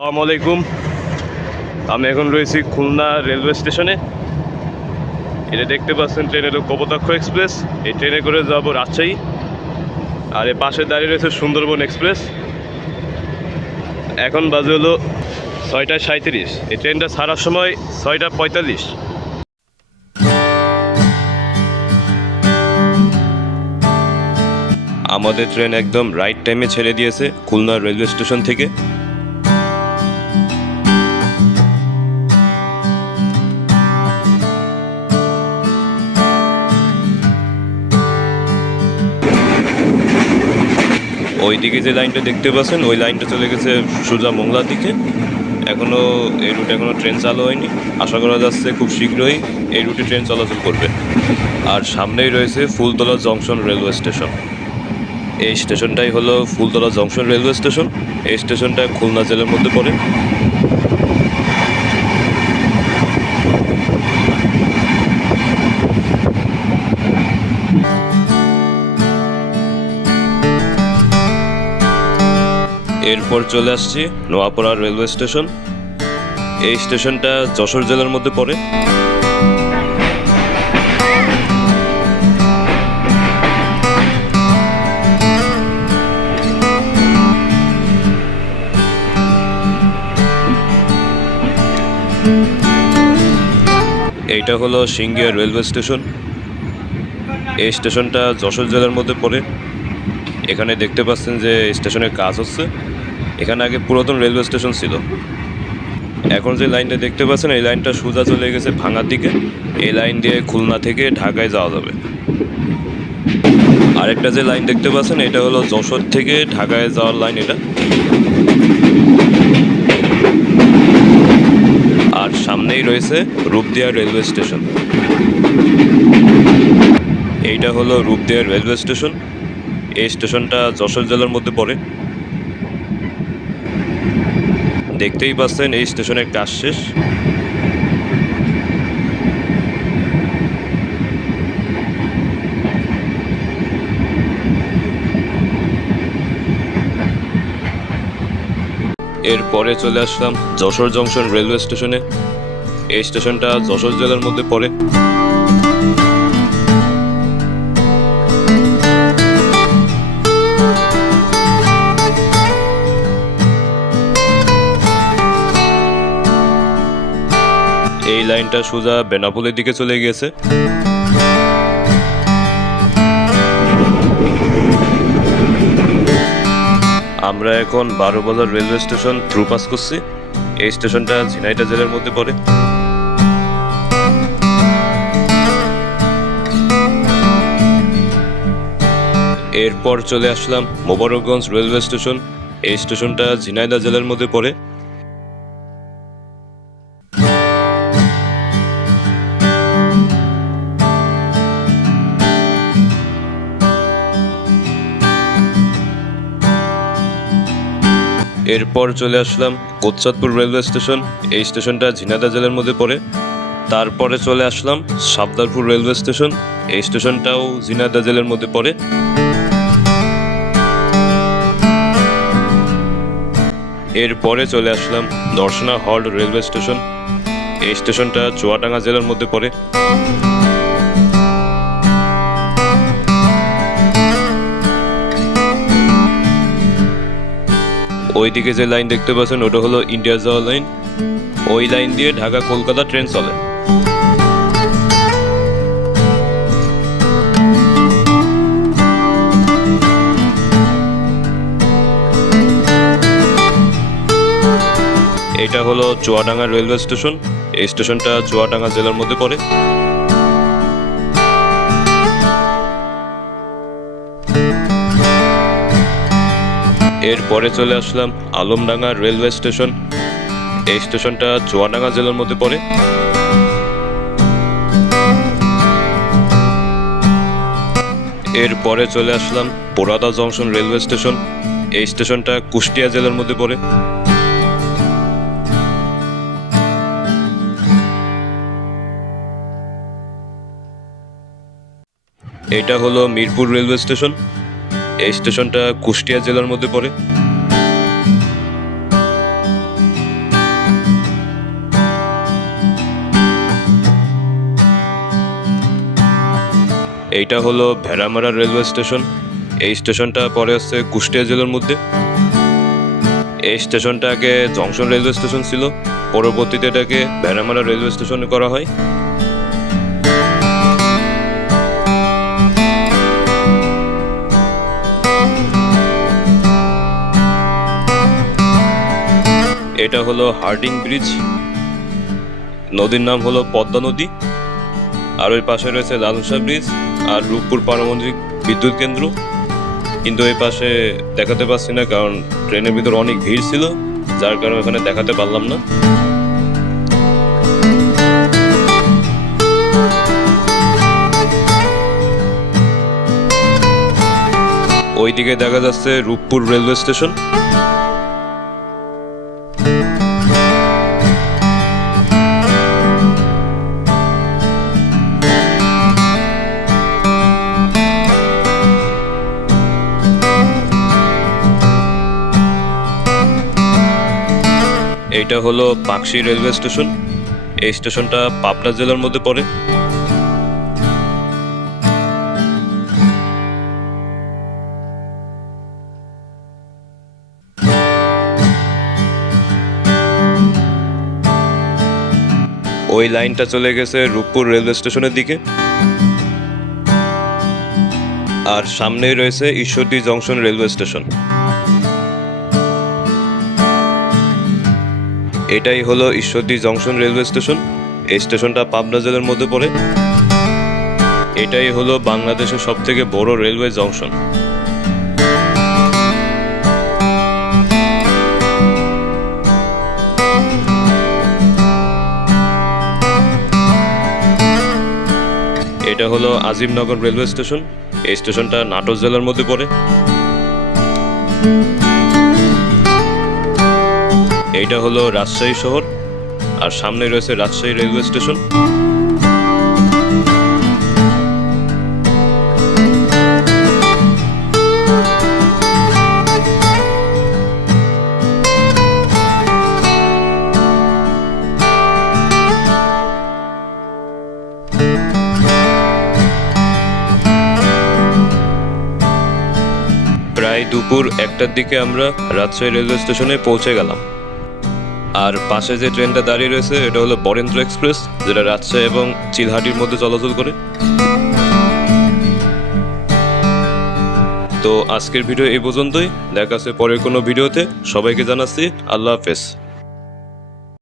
আসসালামু আলাইকুম। আমি এখন রয়েছি খুলনা রেলওয়ে স্টেশনে। এটা দেখতে পাচ্ছেন ট্রেন হলো কপোতাক্ষ এক্সপ্রেস। এই ট্রেনে করে যাব রাজশাহী। আর এর পাশে দাঁড়িয়ে রয়েছে সুন্দরবন এক্সপ্রেস। এখন বাজে হলো 6টা 37। এই ট্রেনটা ছাড়ার সময় 6টা 45। আমাদের ট্রেন একদম রাইট টাইমে ছেড়ে দিয়েছে খুলনা রেলওয়ে স্টেশন থেকে। ওইদিকে যে লাইনটা দেখতে পাচ্ছেন ওই লাইনটা চলে গেছে সোজা মোংলার দিকে। এই রুটে এখনও ট্রেন চালু হয়নি। আশা করা যাচ্ছে খুব শীঘ্রই এই রুটে ট্রেন চলাচল করবে। আর সামনেই রয়েছে ফুলতলা জংশন রেলওয়ে স্টেশন। এই স্টেশনটাই হলো ফুলতলা জংশন রেলওয়ে স্টেশন। এই স্টেশনটা খুলনা জেলার মধ্যে পড়ে। এরপর চলে আসছি নোয়াপাড়া রেলওয়ে স্টেশন। এই স্টেশনটা যশোর জেলার মধ্যে পড়ে। এইটা হলো সিংঘিয়া রেলওয়ে স্টেশন। এই স্টেশনটা যশোর জেলার মধ্যে পড়ে। এখানে দেখতে পাচ্ছেন যে স্টেশনের কাজ হচ্ছে। এখানে আগে পুরাতন রেলওয়ে স্টেশন ছিল। এখন যে লাইনটা দেখতে পাচ্ছেন এই লাইনটা সোজা চলে গেছে ভাঙার দিকে। এই লাইন দিয়ে খুলনা থেকে ঢাকায় যাওয়া যাবে। আরেকটা যে লাইন দেখতে পাচ্ছেন এটা হলো যশোর থেকে ঢাকায় যাওয়ার লাইন এটা। আর সামনেই রয়েছে রূপদিয়া রেলওয়ে স্টেশন। এইটা হলো রূপদিয়া রেলওয়ে স্টেশন। এই স্টেশনটা যশোর জেলার মধ্যে পড়ে। দেখতেই পাচ্ছেন এই স্টেশনের কাজ শেষ। এরপরে চলে আসলাম যশোর জংশন রেলওয়ে স্টেশনে। এই স্টেশনটা যশোর জেলার মধ্যে পড়ে। এই লাইনটা সোজা বেনাপোলের দিকে চলে গিয়েছে। আমরা এখন 12 বাজার রেলওয়ে স্টেশন থ্রু পাস করছি। এই স্টেশনটা ঝিনাইদহ জেলার মধ্যে পড়ে। এরপর চলে আসলাম মোবারকগঞ্জ রেলওয়ে স্টেশন। এই স্টেশনটা ঝিনাইদহ জেলার মধ্যে পড়ে। এরপর চলে আসলাম কোটচাঁদপুর রেলওয়ে স্টেশন। এই স্টেশনটা ঝিনাইদহ জেলার মধ্যে পড়ে। তারপরে চলে আসলাম সাবদারপুর রেলওয়ে স্টেশন। এই স্টেশনটাও ঝিনাইদহ জেলার মধ্যে পড়ে। এরপরে চলে আসলাম দর্শনা হল্ট রেলওয়ে স্টেশন। এই স্টেশনটা চুয়াডাঙ্গা জেলার মধ্যে পড়ে। ওইদিকে যে লাইন দেখতে পাচ্ছেন ওটা হলো ইন্ডিয়া যাওয়া লাইন। ওই লাইন দিয়ে ঢাকা কলকাতা ট্রেন চলে। এটা হলো চুয়াডাঙ্গা রেলওয়ে স্টেশন। এই স্টেশনটা চুয়াডাঙ্গা জেলার মধ্যে পড়ে। এরপরে চলে আসলাম আলমডাঙ্গা রেলওয়ে স্টেশন। এই স্টেশনটা চুয়াডাঙ্গা জেলার মধ্যে পড়ে। এরপরে চলে আসলাম পোড়াদা জংশন রেলওয়ে স্টেশন। এই স্টেশনটা কুষ্টিয়া জেলার মধ্যে পড়ে। এটা হলো মিরপুর রেলওয়ে স্টেশন। এই স্টেশনটা কুষ্টিয়া জেলার মধ্যে পড়ে। এইটা হলো ভেড়ামারা রেলওয়ে স্টেশন। এই স্টেশনটা পরে আছে কুষ্টিয়া জেলার মধ্যে। এই স্টেশনটা আগে জংশন রেলওয়ে স্টেশন ছিল, পরবর্তীতে এটাকে ভেড়ামারা রেলওয়ে স্টেশনে করা হয়। এটা হলো হার্ডিং ব্রিজ। নদীর নাম হলো পদ্মা নদী। আর ওই পাশে রয়েছে লালনশাহ ব্রিজ আর রূপপুর পারমাণবিক বিদ্যুৎ কেন্দ্র। কিন্তু এই পাশে দেখাতে পাচ্ছি না, কারণ ট্রেনের ভিতর অনেক ভিড় ছিল, যার কারণে এখানে দেখাতে পারলাম না। ওইদিকে দেখা যাচ্ছে রূপপুর রেলওয়ে স্টেশন। এইটা হলো পাকশি রেলওয়ে স্টেশন। এই স্টেশনটা পাবনা জেলার মধ্যে পড়ে। ওই লাইনটা চলে গেছে রূপপুর রেলওয়ে স্টেশনের দিকে। আর সামনেই রয়েছে ঈশ্বরদী জংশন রেলওয়ে স্টেশন। এটাই হলো ঈশ্বরদী জংশন রেলওয়ে স্টেশন। এই স্টেশনটা পাবনা জেলার মধ্যে পড়ে। এটাই হলো বাংলাদেশের সবথেকে বড় রেলওয়ে জংশন। এটা হলো আজিমনগর রেলওয়ে স্টেশন। এই স্টেশনটা নাটোর জেলার মধ্যে পড়ে। এইটা হলো রাজশাহী শহর, আর সামনে রয়েছে রাজশাহী রেলওয়ে স্টেশন। প্রায় দুপুর 1টার দিকে আমরা রাজশাহী রেলওয়ে স্টেশনে পৌঁছে গেলাম। আর পাশে যে ট্রেনটা দাঁড়িয়ে রয়েছে এটা হলো বরেন্দ্র এক্সপ্রেস, যেটা রাজশাহী এবং চিলহাটির মধ্যে চলাচল করে। তো আজকের ভিডিও এই পর্যন্তই। দেখা আছে পরের কোনো ভিডিওতে। সবাইকে জানাচ্ছি আল্লাহ হাফেজ।